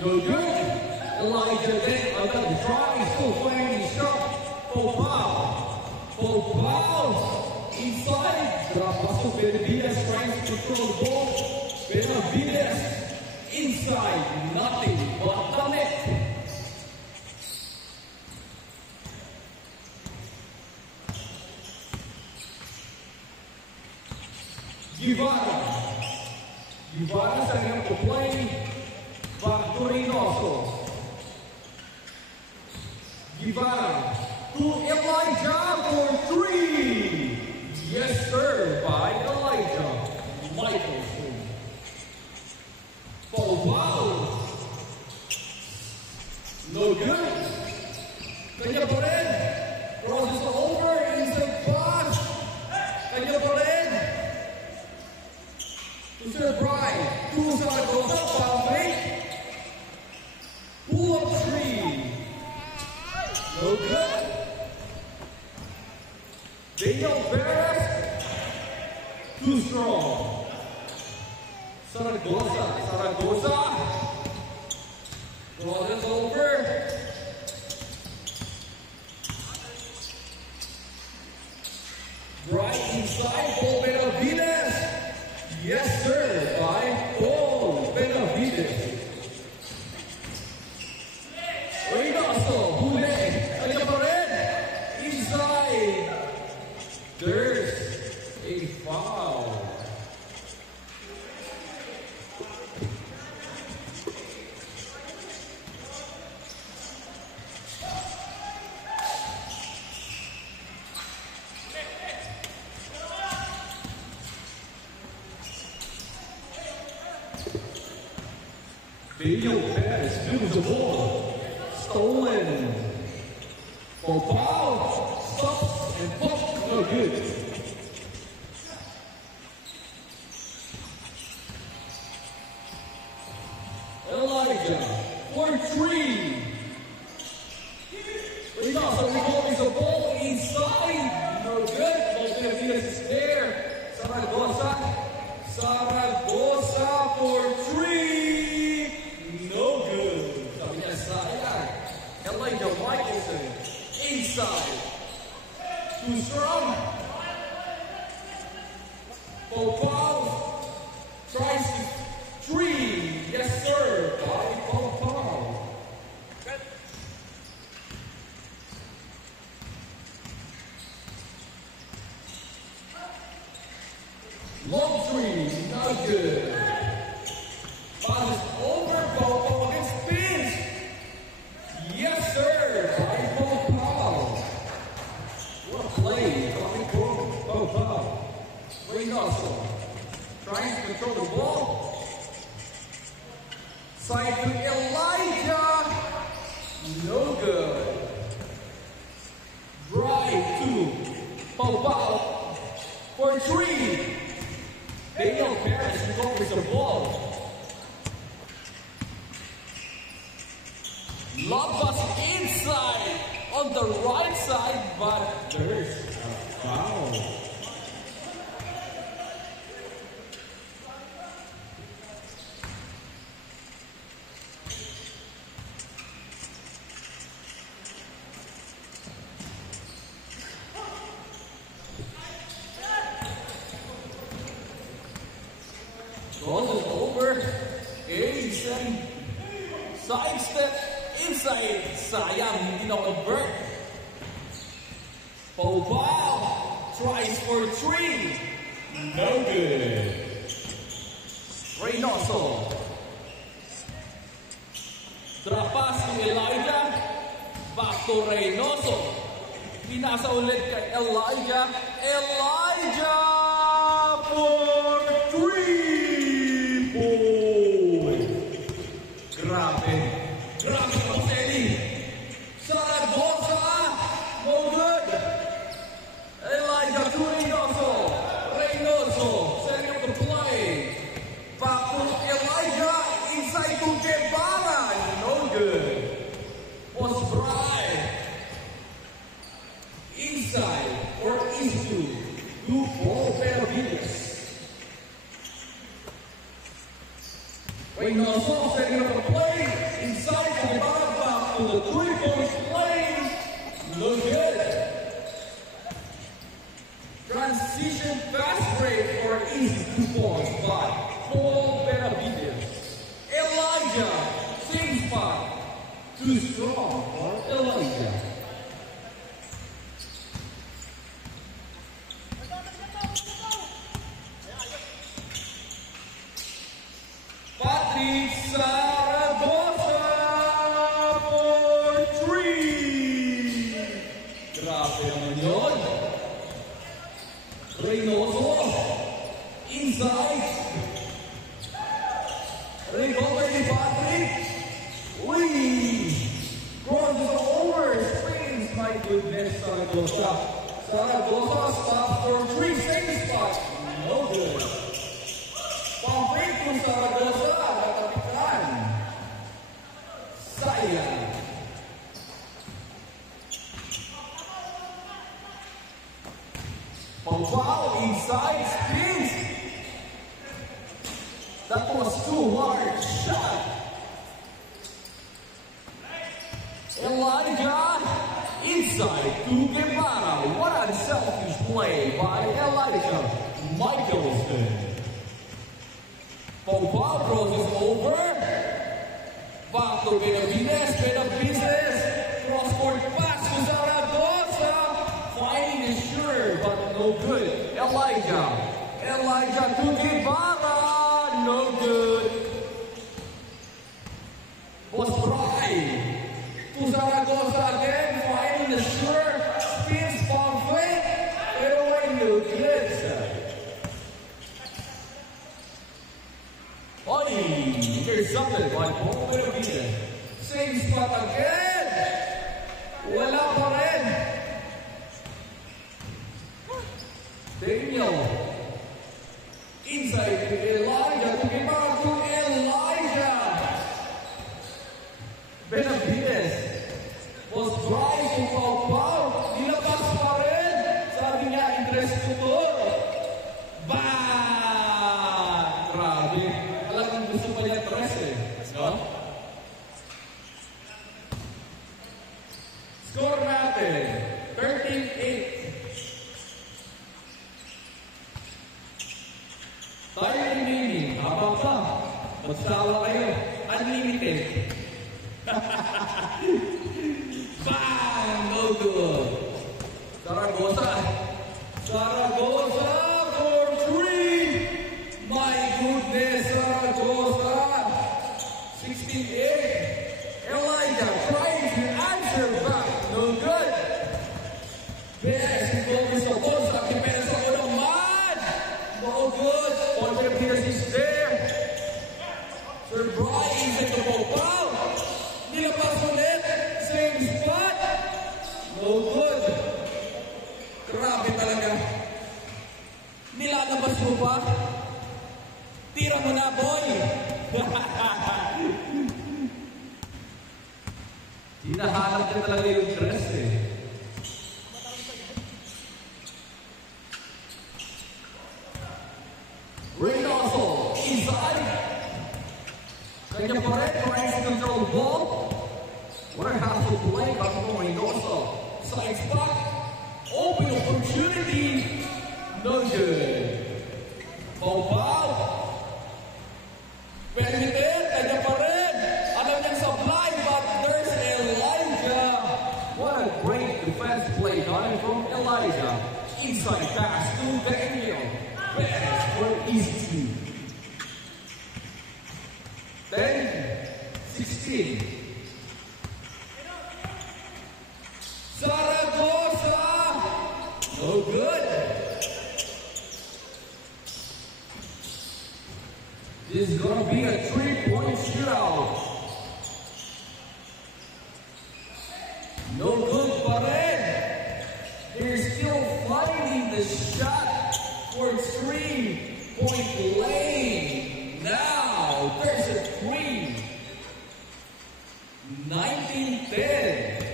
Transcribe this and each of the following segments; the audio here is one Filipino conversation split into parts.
Good, good. Elijah then another try, still playing his shot. Foul. Inside. Trapasso Benavides trying to control the ball. Benavides inside. Nothing but the net. Guevara setting up the play. Back to Reynoso. Guevara to Elijah for three. Yes, sir, by Elijah Michelson. Foul. No good. Kanya pa rin. Crosses over. Inside pass. Kanya pa rin. To Sir Brian. To Zaragoza. Foul fake. Pull up three. No good. Daniel Perez. Too strong. Zaragoza. Crosses over. Right inside, Paul Benavides. Yes, sir, by Paul Benavides. Reynoso, huli. Kanya pa rin. Inside. There's a foul. Daniel Perez moves the ball. Stolen. Foul. Stops and pop. No good. Elijah for three. Reynoso recovers the ball inside. No good. Benavides is there. Zaragoza for three. No good. Sabi niya, sayang. Elijah Michelson. Inside. Too strong. Foul. Tries to three. Yes, sir. By Foul. Long three. Not good. Passes over. Foul against spins. Yes, sir. By Foul. What a play. Foul. Reynoso. Trying to control the ball. Side to Elijah. No good. Drive to Foul for three. Daniel Perez recovers the ball. Lobas inside on the right side, but there's a foul. Crosses over. Asen. Sidestep. Inside. Sayang. Hindi na convert. Foul. Tries for three. No good. Reynoso. Trapas to Elijah. Back to Reynoso. Pinasa ulit kay Elijah. Elijah for three. Grabe. Grabe Marcelli. Zaragoza. No good. Elijah to Reynoso. Setting up the play. Back to Elijah. Inside to Guevara. No good. Was Brian. Inside or into to Paul Benavides. Reynoso setting up the play. inside the back to the 3-point lane. No good. Transition fast break for easy 2 points by Paul Benavides. Elijah, same spot. Too strong for Elijah. Patrick Zaragoza for 3. Grabe naman yun. Reynoso, inside. Recover ni Patrick. Uy! Crosses over, springs. My goodness, Zaragoza. Zaragoza stops for 3, same spot. No good. Pang-break kung Zaragoza, natapikan. Sayang. Pang-foul, inside, spins. That was too hard shot. Elijah, inside to Guevara. What a selfish play by Elijah Michaelston. Pang-foul crosses over. Back to Benavides, Benavides. Cross-court pass to Zaragoza. Finding is sure, but no good. Elijah to Guevara. No good. Was try to Zaragoza again. Finding the sure. Spins from fake. Pero no good. Intercepted by Paul Benavides. Same spot again. Wala pa rin. Daniel. Inside to Elijah. To Guevara to Elijah. Benavides was trying to foul. Nilabas pa rin. Sabi niya, interest ko to. Grabe. Talagang gusto pa niya press eh. No? Score natin. 13-8. Tayo remaining. Habang pa. Magsawa kayo. Unlimited. Bang! No good. Zaragoza. Zaragoza for 3. My goodness, Zaragoza. 16-8. Elijah trying to answer back. No good. Best focus of Zaragoza. Kiperes ako naman. No good. Paul Benavides is there. Surprise at the ball. Nilabas ulit. Same spot. No good. Grabe talaga. Nilalabas mo pa? Tira mo na, boy! Hinahanap niya talaga yung dress eh. Reynoso, inside. Kanya pa rin, trying to control the ball. What a hassle play by Reynoso. Side spot. Open opportunity. No good. Foul. Permitted. Kanya pa rin. Alam niyang supply, but there's Elijah. What a great defense play coming from Elijah. Inside pass to Daniel. Best for easy 2. 10-16. Zaragoza. No good. This is going to be a 3-point shootout. No good pa rin. They're still finding the shot for 3-point lane. Now, there's a 3. 19-10.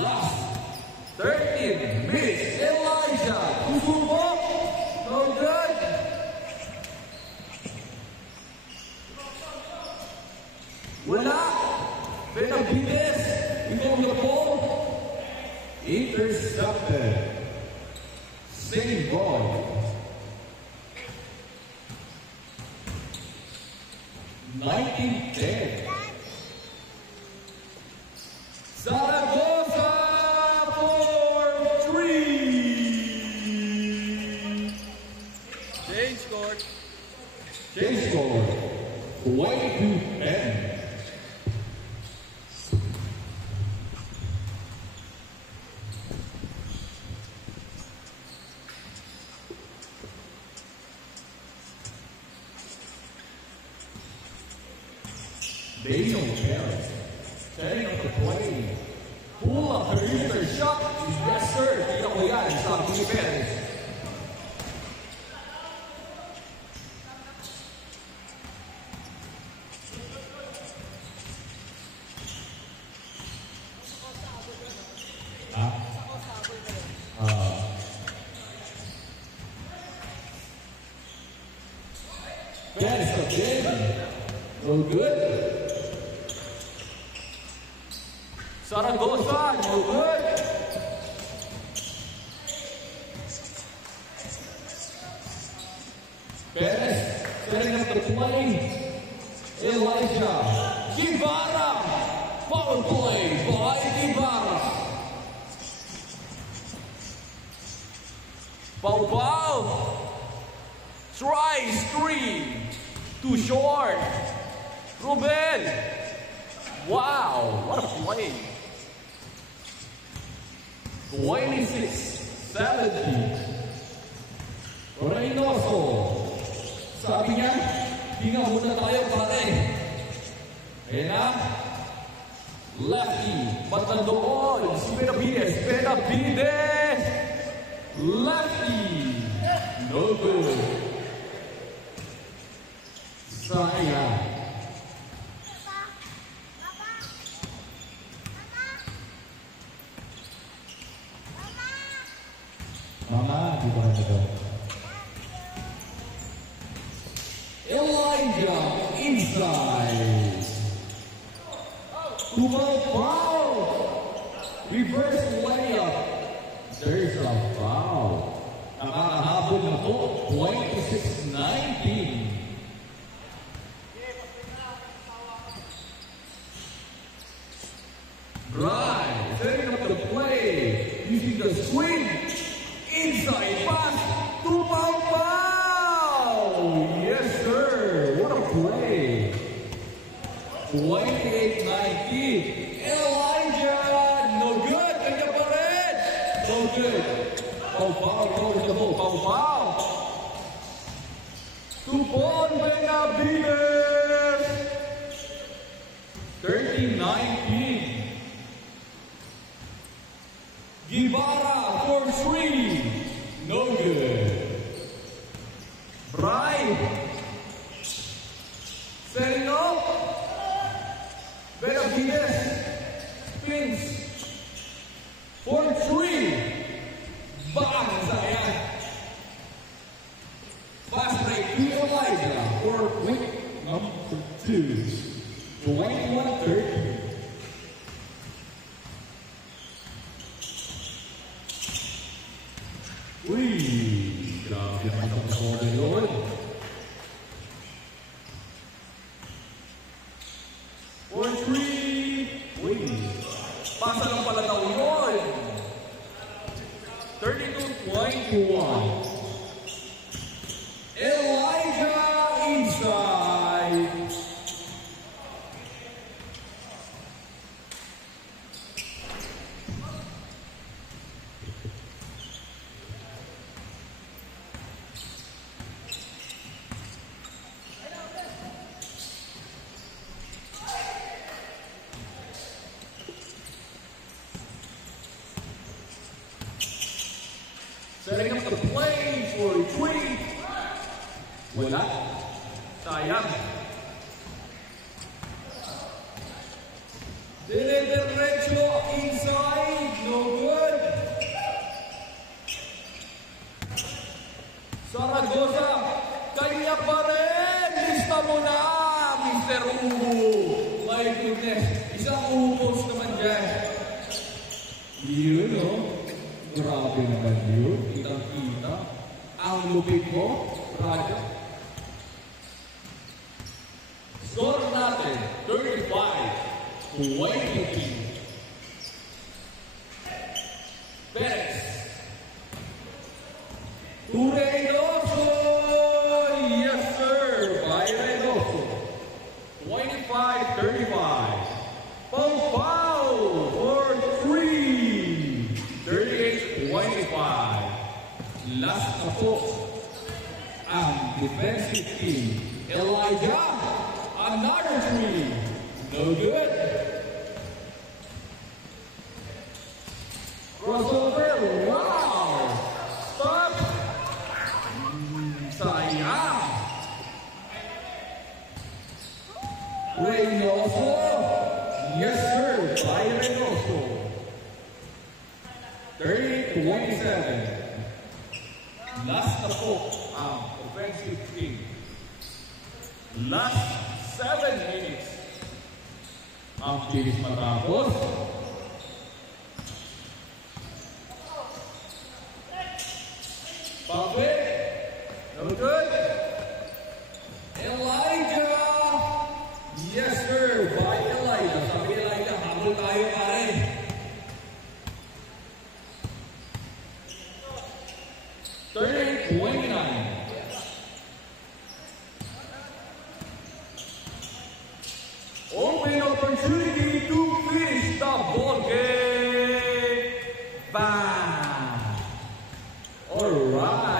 Last 13 minutes. Elijah. Kusumo. No good. Wala. Benavides, from the ball. Intercepted. Same ball. 19-10. Zaragoza for 3. Change score. Change score. 22-10. Daniel Perez setting up the play. Pull up, producer shot. Yes, sir. Tira mo yan. Sabi ni Perez. Perez again. No good. Zaragoza, no good. Perez setting up the play. Elijah. Guevara. Power play by Guevara. Pau. Tries 3. Too short. Ruben. Wow, what a play. 26-17. Reynoso. Sabi niya, hinga muna tayo pare. Ayan na. Lefty. Batang doon. Si Benavides. Lefty. No good. Sayang. Mama, di ba ito? Elijah inside. Foul. Reverse layup. There's a foul. Nakakahabol na po. 26-19. Drive. Setting up the play. Using the swing. Inside pass to Pau. Yes, sir. What a play. 28-19. Elijah. No good. Kanya pa rin. No good. Pau goes the ball. Pau. Tupon Benavides. 30-19. Guevara for 3. No good. Brian. Setting up. Benavides. Spins. For 3. Bang. Sayang. Fast break to Elijah for Quick number 2. 21-30. Grabe naman ang score yun. for 3. Pasa lang pala daw yun. 32-21. Elijah inside. Setting up the play for retreat. Wala. Sayang. Diretso inside. No good. Zaragoza. Kanya pa rin. Lista mo na, Mr. Ubu. My goodness. Isang Yun, kitang-kita. Ang lupit mo, Raja. Score natin, 35-20. Perez. To Reynoso! Yes, sir! By Reynoso. 25-35. Pau for 3. 38-25. Last na po ang defensive team. Elijah, another 3. No good. Crossover, wow! Stop! Sayang! Reynoso! Yes, sir! By Reynoso. 30-27. Last na po ang offensive team. Last 7 minutes. Ang bilis matapos. Babe! No good? Elijah! Yes, sir! By Elijah. Sabi Elijah, habol tayo pare. Third, 29. Open opportunity to finish the ball game. Bang! Alright.